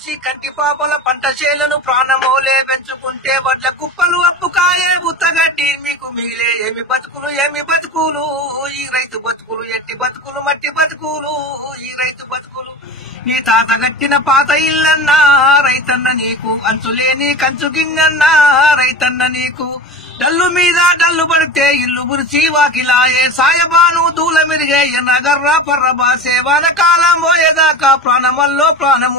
చేసి కంటి పాపల పంట చేలను ప్రాణమోలే పెంచుకుంటే వడ్ల కుప్పలు అప్పుకాయే ఉత్తగడ్డి మీకు మిగిలే ఏమి బతుకులు ఏమి బతుకులు? ఈ రైతు బతుకులు ఎట్టి బతుకులు మట్టి బతుకులు? ఈ రైతు బతుకులు. నీ తాత గట్టిన పాత ఇల్లన్నా రైతన్న నీకు అంచులేని కంచు గిన్నన్నా రైతన్న నీకు డల్లు మీద డల్లు పడితే ఇల్లు బురిచి వాకిలాయే. సాయబాను దూల మెరిగే ఎనగర్ర పర్రబాసే వానకాలం పోయేదాకా ప్రాణమల్లో ప్రాణం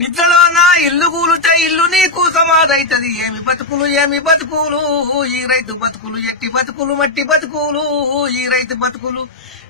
నిద్రలోన? ఇల్లు కూలుతే ఇల్లు నీకు సమాధైతది. ఏమి బతుకులు ఏమి బతుకులు? ఈ రైతు బతుకులు ఎట్టి బతుకులు మట్టి బతుకులు? ఈ రైతు బతుకులు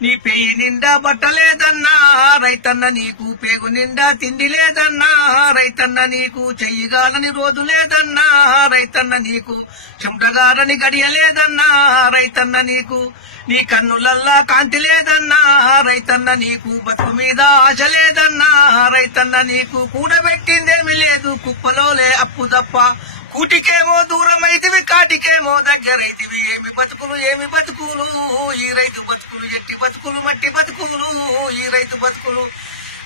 నీ పేయి నిండా బట్టలేదన్నా? రైతన్న నీకు పేగు నిండా తిండి లేదన్నా? రైతన్న నీకు చెయ్యగాలని రోజు లేదన్నా? రైతన్న నీకు చెమటగారని గడియలేదన్నా రైతన్న నీకు నీ కన్నులల్లా కాంతి లేదన్నా రైతన్న నీకు బతుకు మీద ఆశ లేదన్నా రైతన్న నీకు కూడబెట్టిందేమి లేదు కుప్పలోలే అప్పు తప్ప. కూటికేమో దూరమైతివి కాటికేమో దగ్గరైతివి ఏమి బతుకులు ఏమి బతుకులు? ఈ రైతు బతుకులు ఎట్టి బతుకులు మట్టి బతుకులు? ఈ రైతు బతుకులు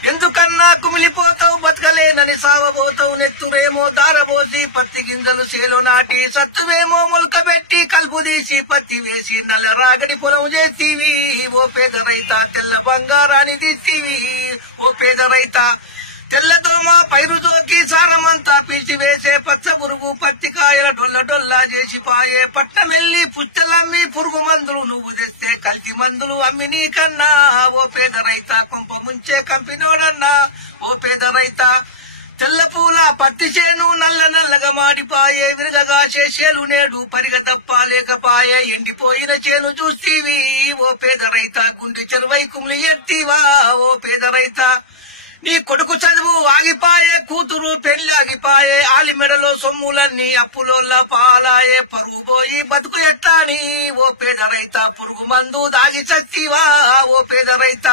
ఎందుకన్నా కుమిలిపోతావు బతకలేనని సావబోతావు నెత్తురేమో దారబోసి పత్తి గింజలు చేలో నాటి సత్తువేమో మొలకబెట్టి కలుపు తీసి పత్తి వేసి నల్ల రాగడి పొలం చేసివి ఓ పేద రైత తెల్ల బంగారాన్ని తీసివి ఓ పేద రైత తెల్లదోమ పైరు జోకి సారమంతా పీల్చివేసే పచ్చ పురుగు పత్తికాయల డొల్ల డొల్లా చేసి పాయే పట్టమెల్లి పుచ్చలమ్మి పురుగు మందులు నువ్వు తెస్తే కల్తీ మందులు అమ్మి నీకన్నా ఓ పేద రైత కొంప ముంచే కంపినోడన్నా ఓ పేద రైత తెల్ల పూల పత్తి చేను నల్ల నల్లగా మాడిపాయే విరగగా చేసేలు నేడు పరిగతప్ప లేకపాయే ఎండిపోయిన చేను చూస్తీవి. ఓ పేద రైత గుండె చెరువై కుమ్లి ఎత్తివా ఓ పేద రైత నీ కొడుకు చదువు ఆగిపాయే కూతురు పెళ్ళి ఆగిపాయే ఆలి మెడలో సొమ్ములన్నీ అప్పులోల్లా పాలాయే. పరుగు పోయి బతుకు ఎట్టాని ఓ పేద రైత పురుగు మందు దాగి చచ్చివా? ఓ పేద రైత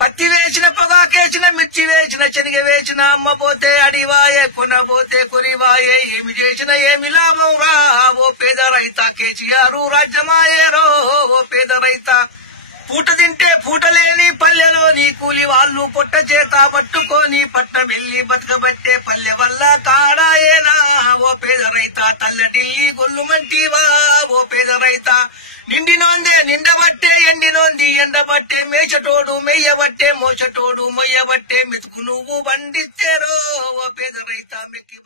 పత్తి వేసిన పొగాకేసిన మిర్చి వేసిన శనగ వేసిన అమ్మ పోతే అడివాయే కొనబోతే కొనివాయే. ఏమి చేసిన ఏమి లాభం రా? ఓ పేద రైత కేసీఆర్ రాజ్యమాయేరో. ఓ పేద రైత పూట తింటే పూటలే పులి వాళ్ళు పొట్ట చేత పట్టుకొని పట్ట బతకబట్టే పల్లె వల్ల కాడాయేనా ఓ పేద రైత తల్లడిల్లి గొల్లు మంటివా ఓ పేద రైత నిండినోందే నిండబట్టే ఎండినోంది ఎండబట్టే మేచటోడు మెయ్యబట్టే మోచటోడు మొయ్యబట్టే మెతుకు నువ్వు పండిస్తేరో ఓ పేద రైత మెక్కి